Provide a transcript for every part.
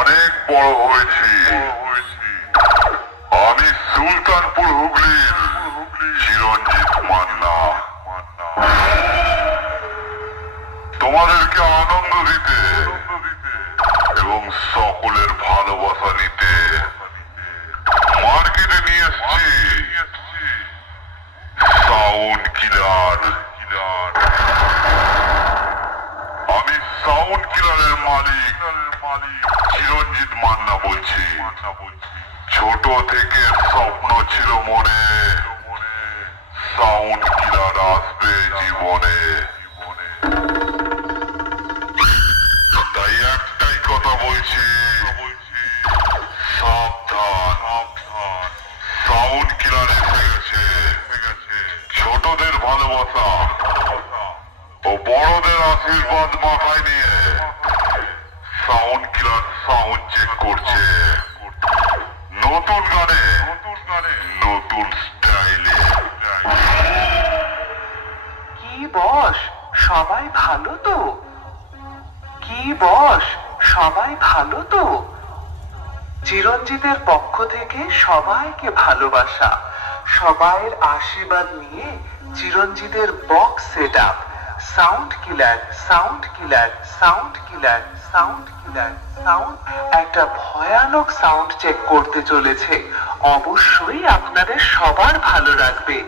অনেক বড় হয়েছি। আমি সুলতানপুর হুগলির চিরঞ্জিত মান্না। তোমাদেরকে আনন্দ দিতে এবং সকলের ভালোবাসা নিতে মার্কেটে নিয়ে এসছি সাউন্ড কিলার। আমি সাউন্ড কিলারের মালিক চিরঞ্জিত মান্না বলছি। ছোট থেকে স্বপ্ন ছিল মনে, সাউন্ড কিলার আসবে জীবনে। তাই একটাই কথা বলছি, সাবধান, সাউন্ড কিলার এসে গেছে। ছোটদের ভালোবাসা ও বড়দের আশীর্বাদ মাথায় নিয়ে সাউন্ড কিলার সাউন্ড চেক করছে। নতুন গানে নতুন স্টাইলে। কি বস, সবাই ভালো তো? কি বস, সবাই ভালো তো? চিরঞ্জিতের পক্ষ থেকে সবাইকে ভালোবাসা, সবাইয়ের আশীর্বাদ নিয়ে চিরঞ্জিতের বক্স সেট আপ সাউন্ড কিলার, সাউন্ড কিলার, সাউন্ড কিলার, সাউন্ড কিলার, সাউন্ড একটা ভয়ানক সাউন্ড চেক করতে চলেছে। অবশ্যই আপনাদের সবার ভালো লাগবে।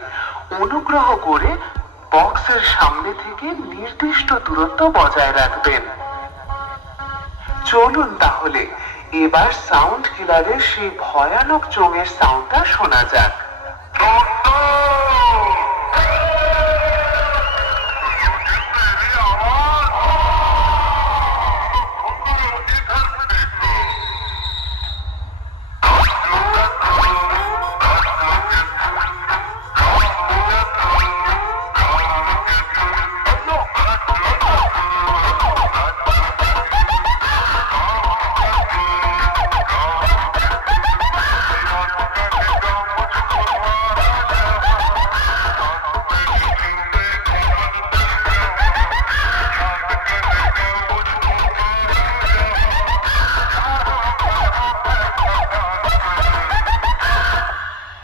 অনুগ্রহ করে বক্সের সামনে থেকে নির্দিষ্ট দূরত্ব বজায় রাখবেন। চলুন তাহলে এবার সাউন্ড কিলারের সেই ভয়ানক চোঙের সাউন্ডটা শোনা যাক।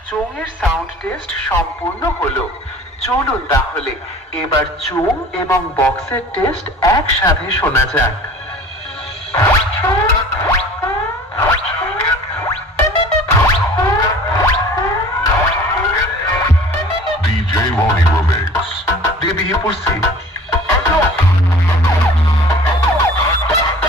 চোঙের সাউন্ড টেস্ট সম্পূর্ণ হলো। চলুন তাহলে এবার চোঙ এবং বক্সের টেস্ট একসাথে শোনা যাক। DJ Ronnie Remix. দিয়ে পড়ছি।